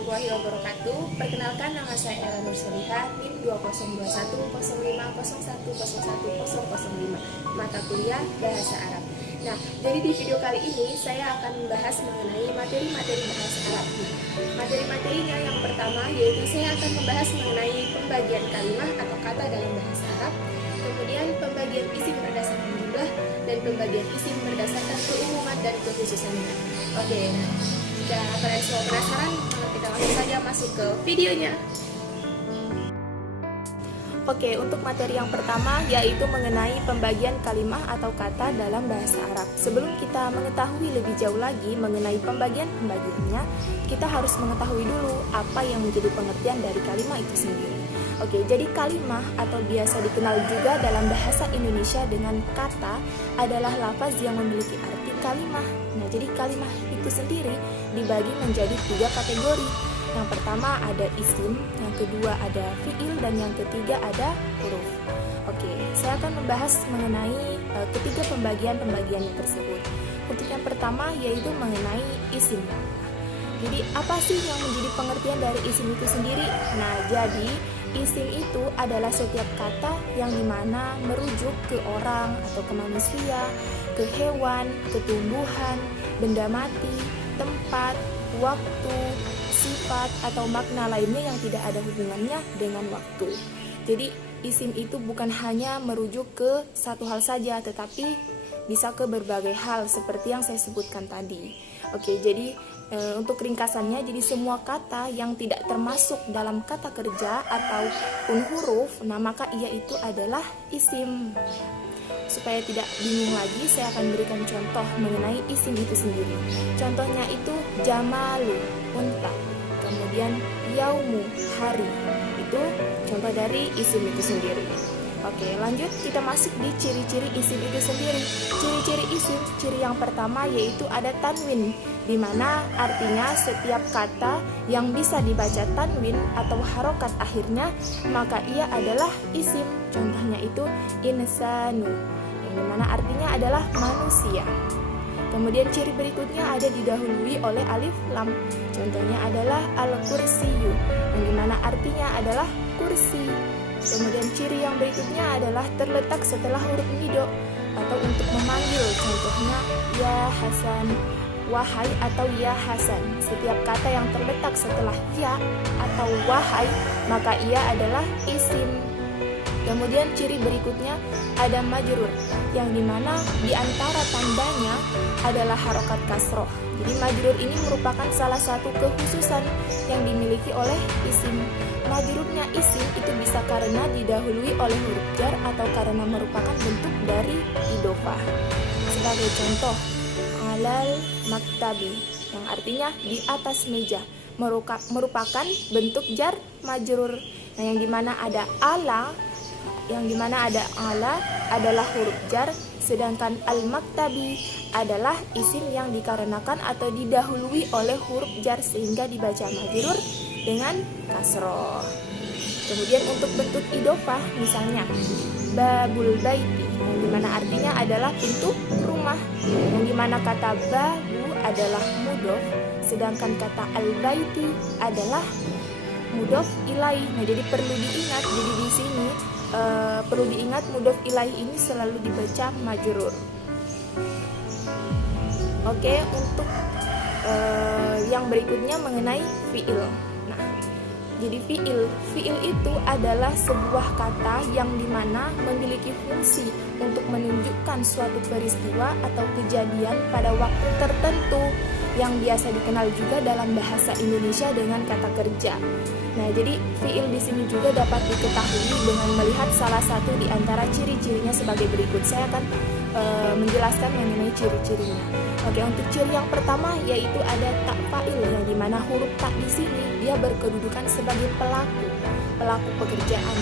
warahmatullahi wabarakatuh. Perkenalkan, nama saya Ella Nur Soliha, NIM 20210501010005, mata kuliah Bahasa Arab. Nah, jadi di video kali ini saya akan membahas mengenai materi-materi bahasa Arab. Materi-materinya yang pertama yaitu saya akan membahas mengenai pembagian kalimat atau kata dalam bahasa Arab, kemudian pembagian isim berdasarkan jumlah, dan pembagian isim berdasarkan keumuman dan kekhususannya. Oke, jika kalian semua penasaran, maka kita langsung saja masuk ke videonya. Oke, untuk materi yang pertama yaitu mengenai pembagian kalimat atau kata dalam bahasa Arab. Sebelum kita mengetahui lebih jauh lagi mengenai pembagian-pembagiannya, kita harus mengetahui dulu apa yang menjadi pengertian dari kalimat itu sendiri. Oke, jadi kalimat atau biasa dikenal juga dalam bahasa Indonesia dengan kata adalah lafaz yang memiliki arti kalimat. Nah, jadi kalimat itu sendiri dibagi menjadi 3 kategori. Yang pertama ada isim, yang kedua ada fiil, dan yang ketiga ada huruf. Oke, saya akan membahas mengenai ketiga pembagian-pembagiannya tersebut. Untuk yang pertama yaitu mengenai isim. Jadi apa sih yang menjadi pengertian dari isim itu sendiri? Nah, jadi isim itu adalah setiap kata yang dimana merujuk ke orang atau ke manusia, ke hewan, ke tumbuhan, benda mati, tempat, waktu, sifat, atau makna lainnya yang tidak ada hubungannya dengan waktu. Jadi isim itu bukan hanya merujuk ke satu hal saja, tetapi bisa ke berbagai hal seperti yang saya sebutkan tadi. Oke, jadi untuk ringkasannya, jadi semua kata yang tidak termasuk dalam kata kerja ataupun huruf, nah maka ia itu adalah isim. Supaya tidak bingung lagi, saya akan berikan contoh mengenai isim itu sendiri. Contohnya itu jamalu, unta. Kemudian yaumu, hari. Itu contoh dari isim itu sendiri. Oke, lanjut kita masuk di ciri-ciri isim itu sendiri. Ciri-ciri isim, ciri yang pertama yaitu ada tanwin, di mana artinya setiap kata yang bisa dibaca tanwin atau harokat akhirnya, maka ia adalah isim. Contohnya itu insanu, yang dimana artinya adalah manusia. Kemudian ciri berikutnya ada didahului oleh alif lam. Contohnya adalah al-kursiyu, yang dimana artinya adalah kursi. Kemudian ciri yang berikutnya adalah terletak setelah huruf nido atau untuk memanggil. Contohnya ya Hasan, wahai, atau ya Hasan. Setiap kata yang terletak setelah ya atau wahai, maka ia adalah isim. Kemudian ciri berikutnya ada majrur, yang dimana diantara tandanya adalah harokat kasroh. Jadi majrur ini merupakan salah satu kekhususan yang dimiliki oleh isim. Majrurnya isim itu bisa karena didahului oleh huruf jar atau karena merupakan bentuk dari idofah. Sebagai contoh, alal maktabi, yang artinya di atas meja, merupakan bentuk jar majrur. Nah, yang dimana ada ala adalah huruf jar, sedangkan al-maktabi adalah isim yang dikarenakan atau didahului oleh huruf jar sehingga dibaca majrur dengan kasroh. Kemudian untuk bentuk idofah, misalnya babul baiti, yang dimana artinya adalah pintu rumah, yang dimana kata babu adalah mudof, sedangkan kata al-baiti adalah mudof ilaih. Nah, jadi perlu diingat, jadi di sini perlu diingat mudof ilaih ini selalu dibaca majrur. Oke, untuk yang berikutnya mengenai fiil. Nah, jadi fiil itu adalah sebuah kata yang dimana memiliki fungsi untuk menunjukkan suatu peristiwa atau kejadian pada waktu tertentu, yang biasa dikenal juga dalam bahasa Indonesia dengan kata kerja. Nah, jadi fiil di sini juga dapat diketahui dengan melihat salah satu di antara ciri-cirinya sebagai berikut. Saya akan menjelaskan mengenai ciri-cirinya. Oke, untuk ciri yang pertama yaitu ada tak fa'il, yang dimana huruf tak di sini dia berkedudukan sebagai pelaku pekerjaan.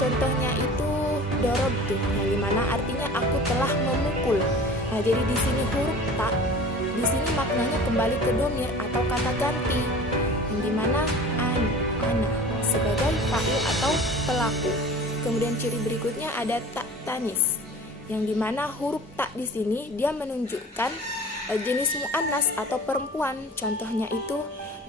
Contohnya itu dorobtu, yang dimana artinya aku telah memukul. Nah, jadi di sini huruf tak di sini maknanya kembali ke domir atau kata ganti, yang dimana ana sebagai fa'il atau pelaku. Kemudian ciri berikutnya ada tak tanis, yang dimana huruf tak di sini dia menunjukkan jenis mu'annas atau perempuan. Contohnya itu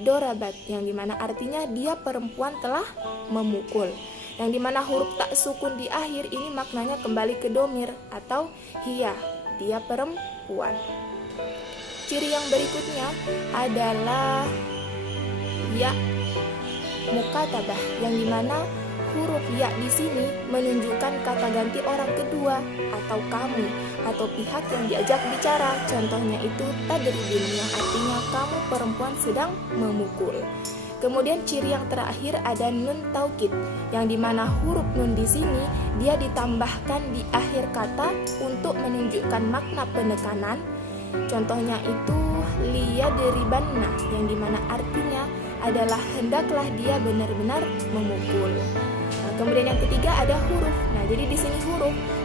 dorabat, yang dimana artinya dia perempuan telah memukul. Yang dimana huruf tak sukun di akhir ini maknanya kembali ke domir atau hiya, dia perempuan. Ciri yang berikutnya adalah ya mukatabah, yang dimana huruf ya di sini menunjukkan kata ganti orang kedua atau kamu atau pihak yang diajak bicara. Contohnya itu tadribin, yang artinya kamu perempuan sedang memukul. Kemudian ciri yang terakhir ada nun taukid, yang dimana huruf nun di sini dia ditambahkan di akhir kata untuk menunjukkan makna penekanan. Contohnya itu liyadribanna, yang dimana artinya adalah hendaklah dia benar-benar memukul. Nah, kemudian yang ketiga ada huruf. Nah, jadi di sini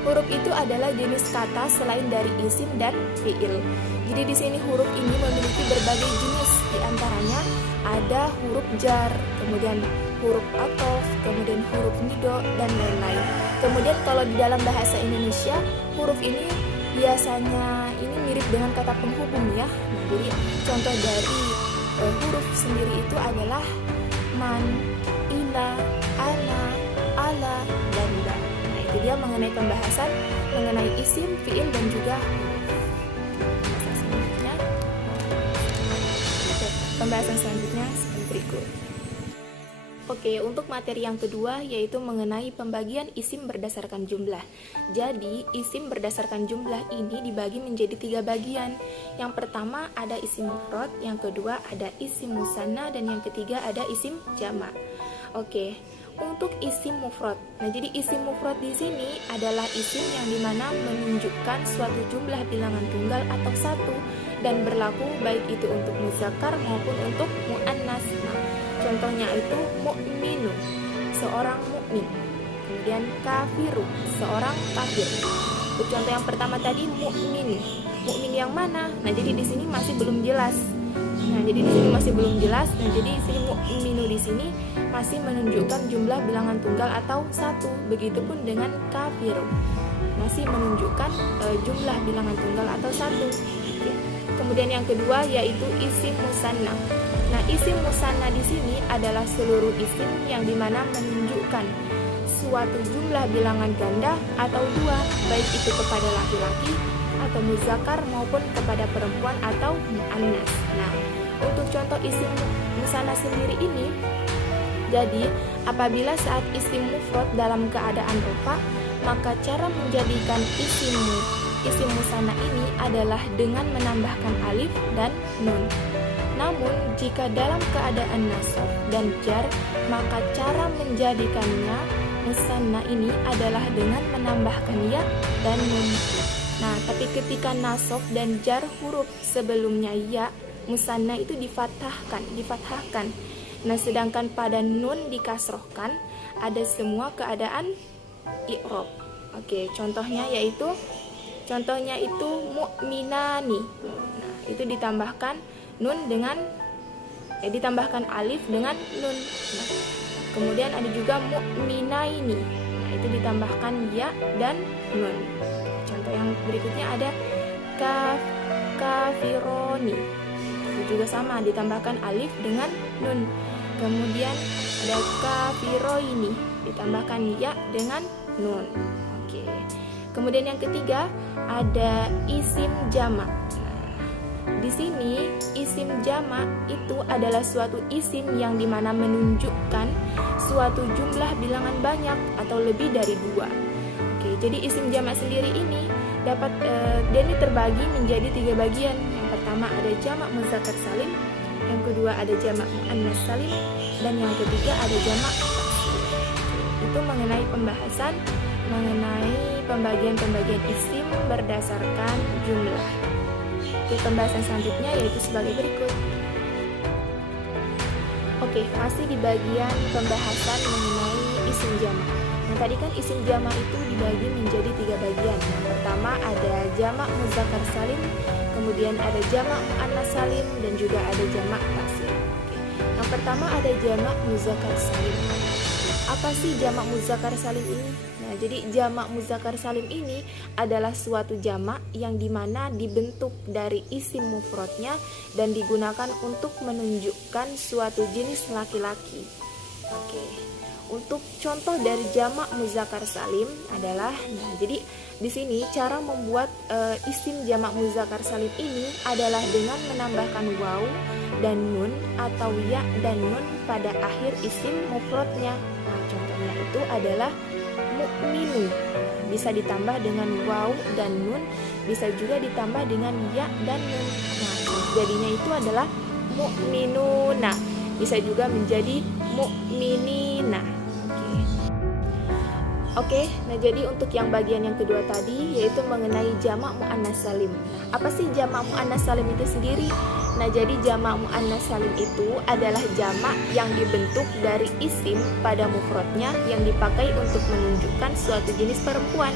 huruf itu adalah jenis kata selain dari isim dan fiil. Jadi di sini huruf ini memiliki berbagai jenis, di antaranya ada huruf jar, kemudian huruf athof, kemudian huruf nido dan lain-lain. Kemudian kalau di dalam bahasa Indonesia huruf ini biasanya ini mirip dengan kata penghubung ya. Nah, jadi contoh dari huruf sendiri itu adalah man, ila, ana, ala, dan da. Nah, itu dia mengenai pembahasan mengenai isim, fiil, dan juga pembahasan selanjutnya seperti berikut. Oke, untuk materi yang kedua yaitu mengenai pembagian isim berdasarkan jumlah. Jadi, isim berdasarkan jumlah ini dibagi menjadi 3 bagian. Yang pertama ada isim mufrad, yang kedua ada isim musanna, dan yang ketiga ada isim jamak. Oke, untuk isim mufrad. Nah, jadi isim mufrad di sini adalah isim yang dimana menunjukkan suatu jumlah bilangan tunggal atau satu dan berlaku baik itu untuk muzakkar maupun untuk muannas. Nah, contohnya itu mukminu, seorang mukmin. Kemudian kafiru, seorang kafir. Contoh yang pertama tadi mukmin. Mukmin yang mana? Nah, jadi di sini masih belum jelas. Nah, jadi di sini masih belum jelas. Nah, jadi di sini mukminu di sini masih menunjukkan jumlah bilangan tunggal atau satu. Begitupun dengan kafiru, masih menunjukkan jumlah bilangan tunggal atau satu. Oke. Kemudian yang kedua yaitu isim musanna. Nah, isim musanna di sini adalah seluruh isim yang dimana menunjukkan suatu jumlah bilangan ganda atau dua, baik itu kepada laki-laki atau muzakkar maupun kepada perempuan atau muannas. Nah, untuk contoh isim musanna sendiri ini, jadi apabila saat isim mufrad dalam keadaan rofa, maka cara menjadikan isim musanna ini adalah dengan menambahkan alif dan nun. Namun jika dalam keadaan nasab dan jar, maka cara menjadikannya musanna ini adalah dengan menambahkan ya dan nun. Nah, tapi ketika nasab dan jar huruf sebelumnya ya, musanna itu difathahkan. Nah, sedangkan pada nun dikasrohkan, ada semua keadaan i'rab. Oke, contohnya itu mu'minani. Nah, itu ditambahkan nun dengan ditambahkan alif dengan nun. Nah, kemudian ada juga mu'minaini. Nah, itu ditambahkan ya dan nun. Contoh yang berikutnya ada kafironi. Itu juga sama, ditambahkan alif dengan nun. Kemudian ada kafiroini, ditambahkan ya dengan nun. Oke. Kemudian yang ketiga ada isim jamak. Di sini isim jamak itu adalah suatu isim yang dimana menunjukkan suatu jumlah bilangan banyak atau lebih dari 2. Oke, jadi isim jamak sendiri ini dapat dan ini terbagi menjadi 3 bagian. Yang pertama ada jamak muzakkar salim, yang kedua ada jamak muannas salim, dan yang ketiga ada jamak taksir. Itu mengenai pembahasan mengenai pembagian isim berdasarkan jumlah. Oke, pembahasan selanjutnya yaitu sebagai berikut. Oke, masih di bagian pembahasan mengenai isim jamak. Nah, tadi kan isim jamak itu dibagi menjadi 3 bagian. Yang pertama ada jamak muzakkar salim, kemudian ada jamak muannas salim, dan juga ada jamak taksir. Yang pertama ada jamak muzakkar salim. Apa sih jamak muzakkar salim ini? Nah, Nah, jadi jamak muzakkar salim ini adalah suatu jamak yang dimana dibentuk dari isim mufradnya dan digunakan untuk menunjukkan suatu jenis laki-laki. Oke. Untuk contoh dari jamak muzakkar salim adalah, nah, jadi di sini cara membuat isim jamak muzakkar salim ini adalah dengan menambahkan waw dan nun atau ya dan nun pada akhir isim mufradnya. Nah, contohnya itu adalah mu'minu. Bisa ditambah dengan waw dan nun, bisa juga ditambah dengan ya dan nun. Nah, jadinya itu adalah mu'minuna. Bisa juga menjadi mu'minina. Oke, nah jadi untuk yang bagian yang kedua tadi yaitu mengenai jamak muannas salim. Nah, apa sih jamak muannas salim itu sendiri? Nah, jadi jamak muannas salim itu adalah jamak yang dibentuk dari isim pada mufradnya yang dipakai untuk menunjukkan suatu jenis perempuan.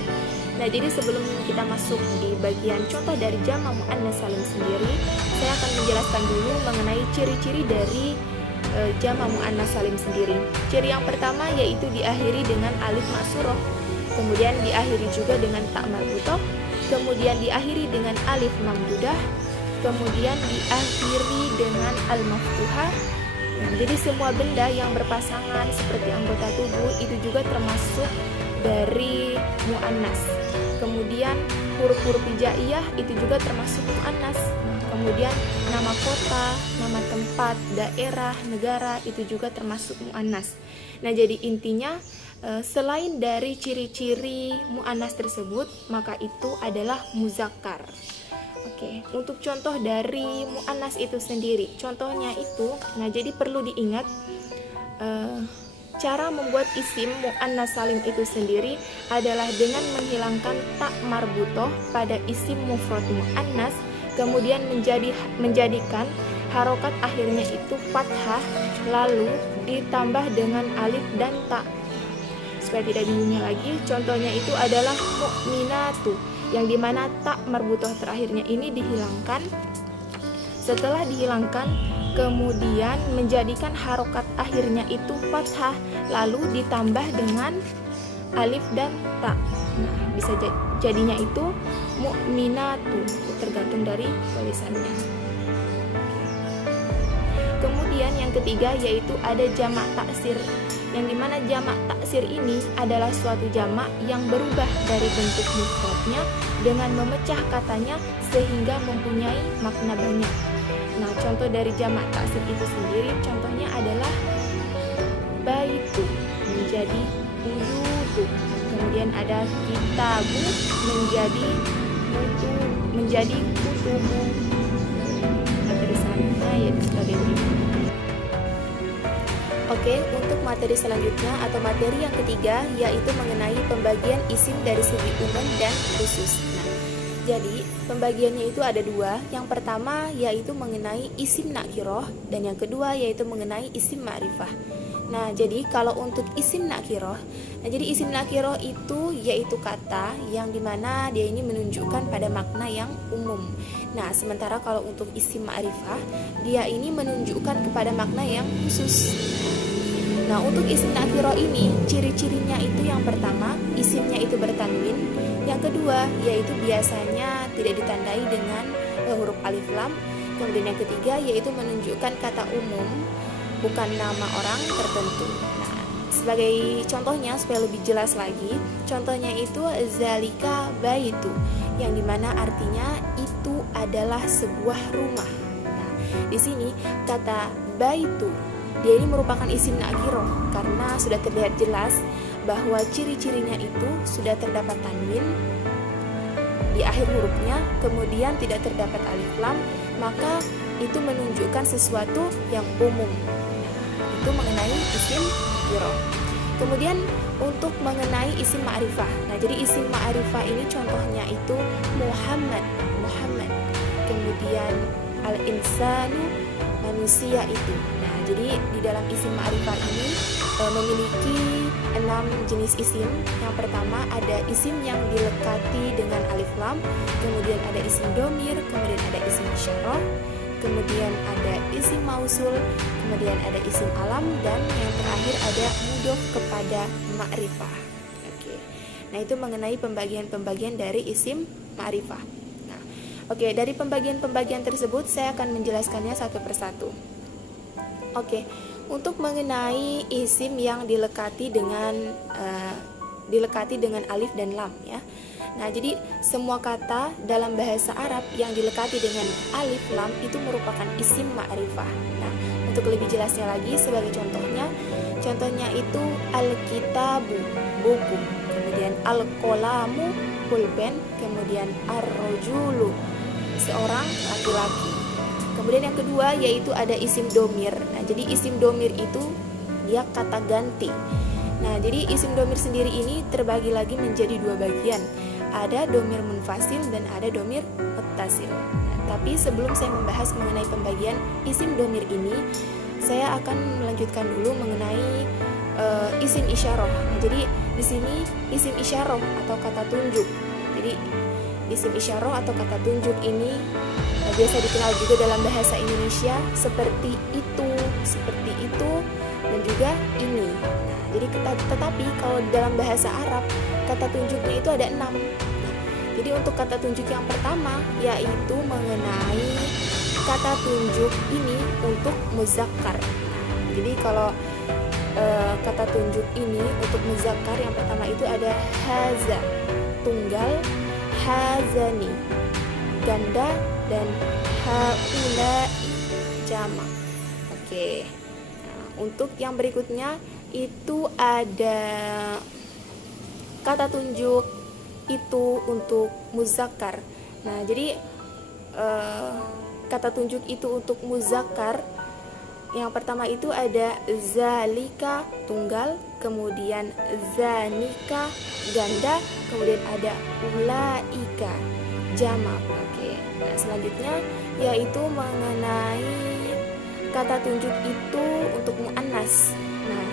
Nah, jadi sebelum kita masuk di bagian contoh dari jamak muannas salim sendiri, saya akan menjelaskan dulu mengenai ciri-ciri dari jamak muannas salim sendiri. Ciri yang pertama yaitu diakhiri dengan alif maksuroh, kemudian diakhiri juga dengan ta marbutoh, kemudian diakhiri dengan alif mamdudah, kemudian diakhiri dengan al maftuhah. Jadi semua benda yang berpasangan seperti anggota tubuh itu juga termasuk dari muannas. Kemudian huruf-huruf hijaiyah itu juga termasuk muannas. Kemudian nama kota, nama tempat, daerah, negara itu juga termasuk muannas. Nah, jadi intinya selain dari ciri-ciri muannas tersebut, maka itu adalah muzakkar. Oke, untuk contoh dari muannas itu sendiri, contohnya itu, nah jadi perlu diingat cara membuat isim muannas salim itu sendiri adalah dengan menghilangkan ta marbutoh pada isim mufrad muannas, kemudian menjadikan harokat akhirnya itu fathah, lalu ditambah dengan alif dan ta. Supaya tidak bingungnya lagi, contohnya itu adalah mu'minatu, yang dimana ta marbutoh terakhirnya ini dihilangkan. Setelah dihilangkan, kemudian menjadikan harokat akhirnya itu fathah, lalu ditambah dengan alif dan ta. Nah, bisa jadinya itu mu'minatu, tergantung dari tulisannya. Kemudian yang ketiga yaitu ada jamak taksir, yang dimana jamak taksir ini adalah suatu jamak yang berubah dari bentuk mufradnya dengan memecah katanya sehingga mempunyai makna banyak. Nah, contoh dari jamak taksir itu sendiri contohnya adalah baitu menjadi buyutu, kemudian ada kitabu menjadi kutubu. Materi selanjutnya yaitu sebagai berikut. Oke, untuk materi selanjutnya atau materi yang ketiga yaitu mengenai pembagian isim dari segi umum dan khusus. Nah, jadi pembagiannya itu ada dua. Yang pertama yaitu mengenai isim nakirah dan yang kedua yaitu mengenai isim ma'rifah. Nah, jadi kalau untuk isim nakirah, nah jadi isim nakirah itu yaitu kata yang dimana dia ini menunjukkan pada makna yang umum. Nah, sementara kalau untuk isim ma'rifah, dia ini menunjukkan kepada makna yang khusus. Nah, untuk isim nakirah ini, ciri-cirinya itu yang pertama, isimnya itu bertanwin. Yang kedua, yaitu biasanya tidak ditandai dengan huruf alif lam. Kemudian yang ketiga, yaitu menunjukkan kata umum, bukan nama orang tertentu. Nah, sebagai contohnya supaya lebih jelas lagi, contohnya itu zalika baitu, yang dimana artinya itu adalah sebuah rumah. Nah, di sini kata baitu dia ini merupakan isim nakirah karena sudah terlihat jelas bahwa ciri-cirinya itu sudah terdapat tanwin di akhir hurufnya, kemudian tidak terdapat alif lam, maka itu menunjukkan sesuatu yang umum. Itu mengenai isim nakirah. Kemudian untuk mengenai isim ma'rifah. Nah, jadi isim ma'rifah ini contohnya itu Muhammad. Kemudian al-insanu, manusia itu. Nah, jadi di dalam isim ma'rifah ini memiliki 6 jenis isim. Yang pertama ada isim yang dilekati dengan alif lam, kemudian ada isim domir, kemudian ada isim isyarah, kemudian ada isim mausul, kemudian ada isim alam, dan yang terakhir ada mudhof kepada ma'rifah. Oke. Nah, itu mengenai pembagian-pembagian dari isim ma'rifah. Nah, oke, dari pembagian-pembagian tersebut saya akan menjelaskannya satu persatu. Oke, untuk mengenai isim yang dilekati dengan alif dan lam ya. Nah, jadi semua kata dalam bahasa Arab yang dilekati dengan alif lam itu merupakan isim ma'rifah. Nah, untuk lebih jelasnya lagi sebagai contohnya itu al-kitabu, buku, kemudian al-qalamu, pulpen, kemudian ar-rajulu, seorang laki-laki. Kemudian yang kedua yaitu ada isim domir. Nah, jadi isim domir itu dia kata ganti. Nah, jadi isim domir sendiri ini terbagi lagi menjadi dua bagian. Ada domir munfasil dan ada domir muttasil. Nah, tapi sebelum saya membahas mengenai pembagian isim domir ini, saya akan melanjutkan dulu mengenai isim isyarah. Nah, jadi di sini isim isyarah atau kata tunjuk. Jadi isim isyarah atau kata tunjuk ini biasa dikenal juga dalam bahasa Indonesia seperti itu, dan juga ini. Nah, jadi tetapi kalau dalam bahasa Arab kata tunjuknya itu ada 6. Nah, jadi untuk kata tunjuk yang pertama yaitu mengenai kata tunjuk ini untuk muzakkar. Nah, jadi kalau kata tunjuk ini untuk muzakkar yang pertama itu ada haza, tunggal, hazani, ganda, dan haulai, jamak. Oke. Nah, untuk yang berikutnya itu ada kata tunjuk itu untuk muzakkar. Nah, jadi kata tunjuk itu untuk muzakkar yang pertama itu ada zalika, tunggal, kemudian zanika, ganda, kemudian ada ulaika, jamak. Oke. Nah, selanjutnya yaitu mengenai kata tunjuk itu untuk muannas. Nah,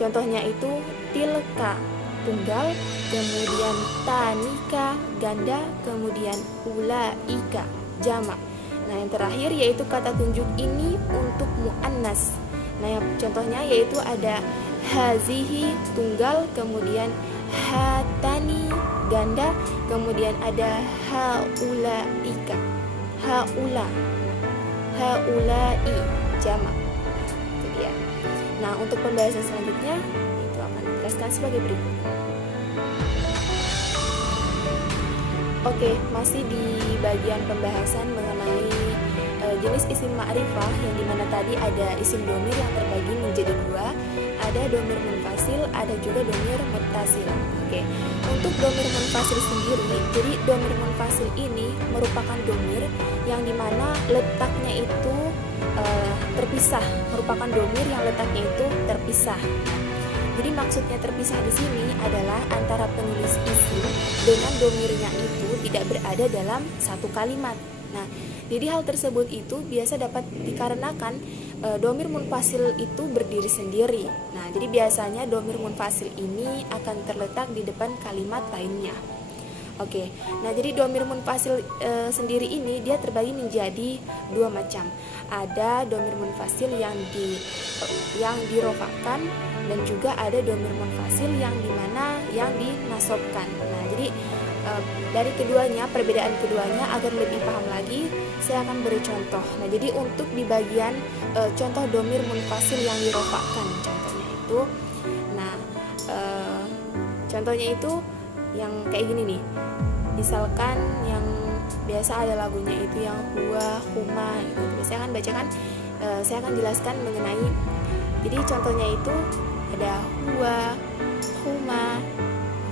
contohnya itu tilka, tunggal, kemudian tanika, ganda, kemudian ulaika, jamak. Nah, yang terakhir yaitu kata tunjuk ini untuk muannas. Nah, yang contohnya yaitu ada hazihi, tunggal, kemudian hatani, ganda, kemudian ada haulaika, haulai, jamak. Itu dia. Nah, untuk pembahasan selanjutnya itu akan dijelaskan sebagai berikut. Oke, masih di bagian pembahasan mengenai jenis isim ma'rifah, yang dimana tadi ada isim domir yang terbagi menjadi dua, ada domir munfasil, ada juga domir muttasil. Oke, untuk domir munfasil sendiri, jadi domir munfasil ini merupakan domir yang dimana letaknya itu terpisah, merupakan domir yang letaknya itu terpisah. Jadi maksudnya terpisah di sini adalah antara penulis isim dengan domirnya itu tidak berada dalam satu kalimat. Nah, jadi hal tersebut itu biasa dapat dikarenakan domir munfasil itu berdiri sendiri. Nah, jadi biasanya domir munfasil ini akan terletak di depan kalimat lainnya. Oke, nah jadi domir munfasil sendiri ini dia terbagi menjadi dua macam. Ada domir munfasil yang dirofakkan, dan juga ada domir munfasil yang dinasobkan. Nah, jadi dari keduanya, perbedaan keduanya agar lebih paham lagi, saya akan beri contoh. Nah, jadi untuk di bagian contoh domir munfasil yang dirofakkan, contohnya itu, nah contohnya itu yang kayak gini nih. Misalkan yang biasa ada lagunya itu yang huwa, huma gitu. Saya akan bacakan, saya akan jelaskan mengenai. Jadi contohnya itu ada huwa, huma,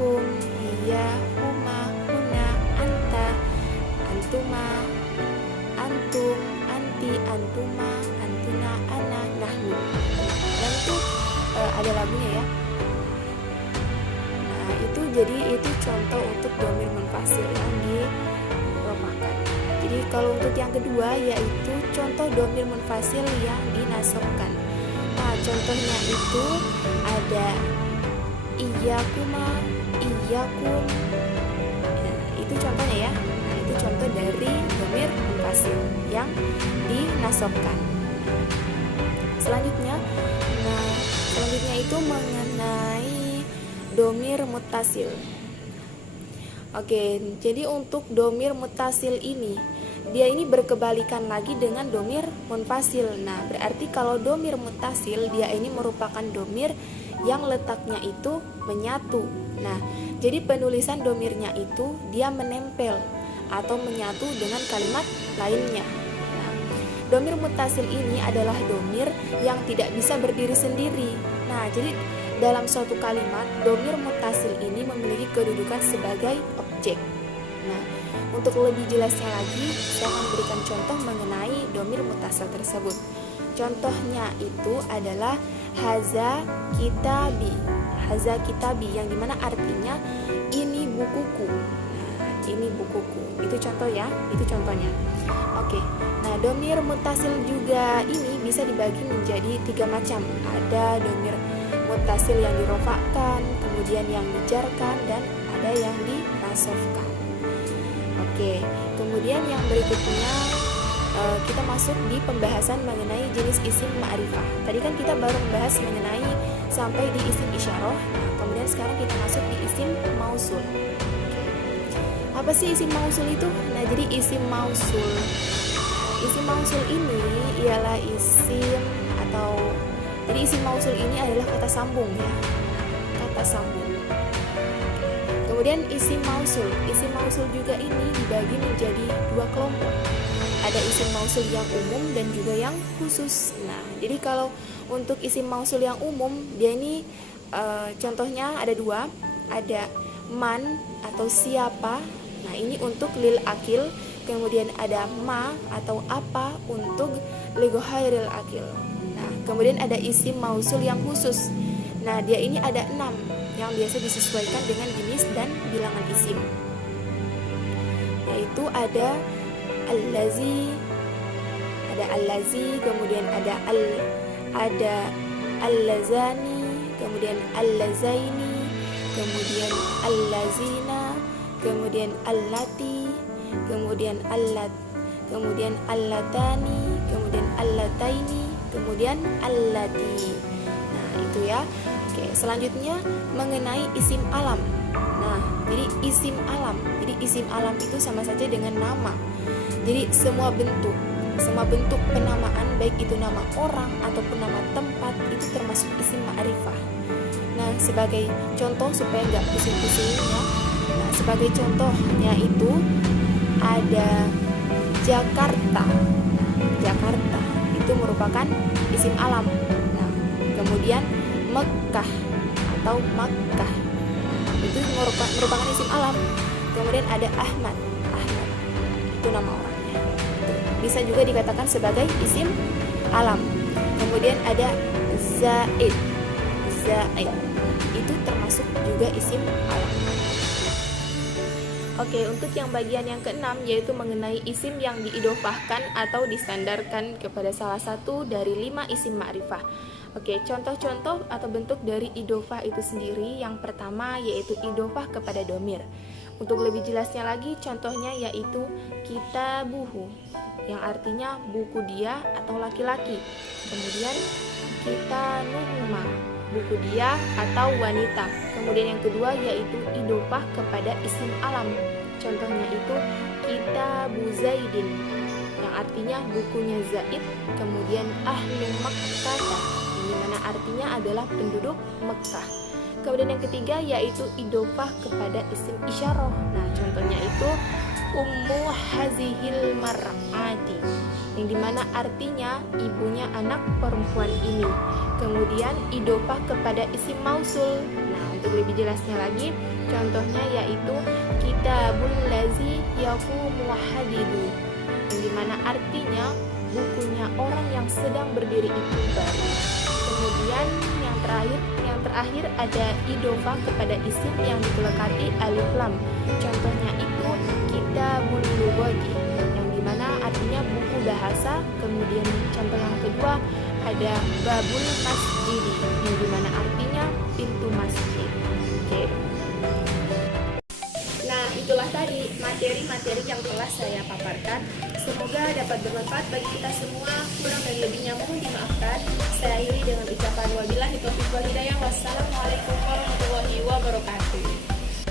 hum, hiya, huma, huna, anta, antuma, antum, anti, antuma, antuna, ana, nahnu. Dan itu ada lagunya ya. Nah, itu jadi itu contoh untuk domir munfasil yang dirofakkan. Jadi kalau untuk yang kedua yaitu contoh domir munfasil yang dinasobkan. Nah, contohnya itu ada iyakuma, iyakum. Nah, itu contohnya ya. Nah, itu contoh dari domir munfasil yang dinasobkan. Selanjutnya itu mengenai domir muttasil. Oke, jadi untuk domir mutasil ini, dia ini berkebalikan lagi dengan domir munfasil. Nah, berarti kalau domir mutasil, dia ini merupakan domir yang letaknya itu menyatu. Nah, jadi penulisan domirnya itu dia menempel atau menyatu dengan kalimat lainnya. Nah, domir mutasil ini adalah domir yang tidak bisa berdiri sendiri. Nah, jadi dalam suatu kalimat, domir mutasil ini memiliki kedudukan sebagai objek. Nah, untuk lebih jelasnya lagi, saya akan berikan contoh mengenai domir mutasil tersebut. Contohnya itu adalah haza kitabi. Haza kitabi yang dimana artinya ini bukuku. Nah, ini bukuku. Itu contoh ya, itu contohnya. Oke. Nah, domir mutasil juga ini bisa dibagi menjadi 3 macam. Ada domir mutasil yang dirofakkan, kemudian yang dijarkan, dan ada yang dinasofkan. Oke, kemudian yang berikutnya kita masuk di pembahasan mengenai jenis isim ma'rifah. Tadi kan kita baru membahas mengenai sampai di isim isyarah. Nah, kemudian sekarang kita masuk di isim mausul. Apa sih isim mausul itu? Nah, jadi isim mausul ini ialah isim atau jadi isim mausul ini adalah kata sambung ya. Kata sambung. Kemudian isim mausul juga ini dibagi menjadi 2 kelompok. Ada isim mausul yang umum dan juga yang khusus. Nah, jadi kalau untuk isim mausul yang umum, dia ini contohnya ada 2, ada man atau siapa. Nah, ini untuk lil akil. Kemudian ada ma atau apa untuk li ghairil akil. Nah, kemudian ada isim mausul yang khusus. Nah, dia ini ada 6 yang biasa disesuaikan dengan jenis dan bilangan isim. Yaitu ada allazi, kemudian ada allazani, kemudian allazaini, kemudian allazina, kemudian allati, kemudian allatani, kemudian allataini, kemudian allati. Nah, itu ya. Oke, selanjutnya mengenai isim alam. Nah, jadi isim alam. Jadi isim alam itu sama saja dengan nama. Jadi semua bentuk penamaan, baik itu nama orang ataupun nama tempat, itu termasuk isim ma'rifah. Nah, sebagai contoh supaya nggak pusing-pusing ya. Nah, sebagai contohnya itu ada Jakarta. Jakarta itu merupakan isim alam. Nah, kemudian Mekah atau Makkah itu merupakan isim alam. Kemudian ada Ahmad itu nama orangnya. Bisa juga dikatakan sebagai isim alam. Kemudian ada Zaid itu termasuk juga isim alam. Oke, untuk yang bagian yang keenam yaitu mengenai isim yang diidofahkan atau disandarkan kepada salah satu dari 5 isim ma'rifah. Oke, contoh-contoh atau bentuk dari idofah itu sendiri, yang pertama yaitu idofah kepada domir. Untuk lebih jelasnya lagi, contohnya yaitu kitabuhu, yang artinya buku dia atau laki-laki. Kemudian kitanuhuma, buku dia atau wanita. Kemudian yang kedua yaitu idofah kepada isim alam. Contohnya itu kitabu Zaidin, yang artinya bukunya Zaid. Kemudian ahlu Makkah, di mana artinya adalah penduduk Mekah. Kemudian yang ketiga yaitu idofah kepada isim isyarah. Nah, contohnya itu ummu hazihil mar'ati, yang dimana artinya ibunya anak perempuan ini. Kemudian idofah kepada isim mausul. Nah, untuk lebih jelasnya lagi, contohnya yaitu kitabul lazi yaqumu hadidu, yang dimana artinya bukunya orang yang sedang berdiri itu baru. Kemudian yang terakhir ada idofah kepada isim yang dikelekati alif lam. Contohnya itu kitabul lughati, yang dimana artinya buku bahasa. Kemudian contoh yang kedua ada babul masjid, yang dimana artinya pintu masjid. Oke. Nah, itulah tadi materi-materi yang telah saya paparkan. Semoga dapat bermanfaat bagi kita semua. Kurang dan lebihnya mohon dimaafkan. Saya akhiri dengan ucapan wabillahi taufiq wal hidayah. Wassalamualaikum warahmatullahi wabarakatuh.